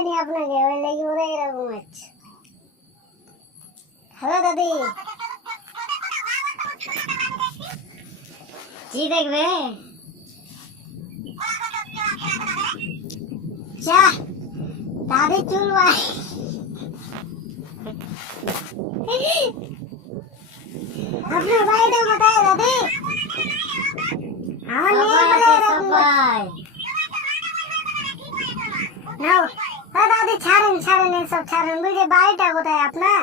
দেয়নি আপনাকে, ওই লেগে ওরা এরকম হচ্ছে। হ্যালো দাদি, কি দেখবে? চা দাদি চুল ভাই, আপনার বাড়িটা কোথায় দাদি? আমার মেয়ে বলে এরকম নাও। হ্যাঁ দাদি, ছাড়েন ছাড়েন এসব ছাড়েন, বুঝে বাড়িটা কোথায় আপনার?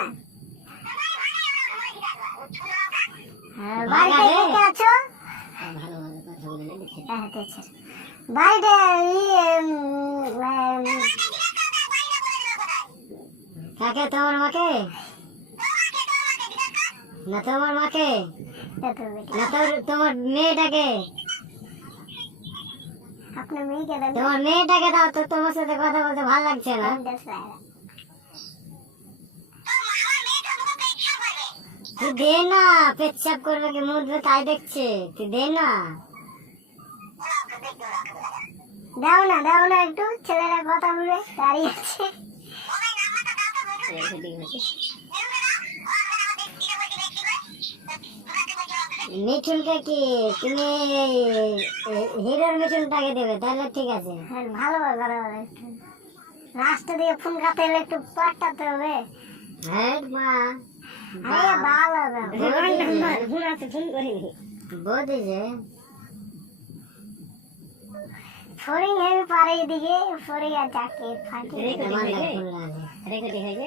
বাড়িটা কোথায় আছো? বাড়িটা কাকে? তোমার মাকে না তোমার মাকে না তোমার মেয়েটাকে? আপনার মেয়েকে দাও, তোমার মেয়েটাকে দাও তো, তোমার সাথে কথা বলতে ভালো লাগছে না। তুই দে না, পেচ্ছাপ করবে কি মুদবে তাই দেখছে, তুই দে না। দাও না দাও না, একটু ছেলেরা কথা বলবে, দাঁড়িয়ে আছে। মিঠুনকে কি তুমি হিরোর মিঠুনটাকে দেবে তাহলে ঠিক আছে। ভালো ভালো রাস্তা দিয়ে ফোন কাটতে হলে একটু পাঠাতে হবে। হ্যাঁ মা, আরে ভালো ফোন আছে, ফোন করিনি বৌদি যে ফরিং হেবি পারে এদিকে, ফরিং আর চাকে ফাটিয়ে রেখে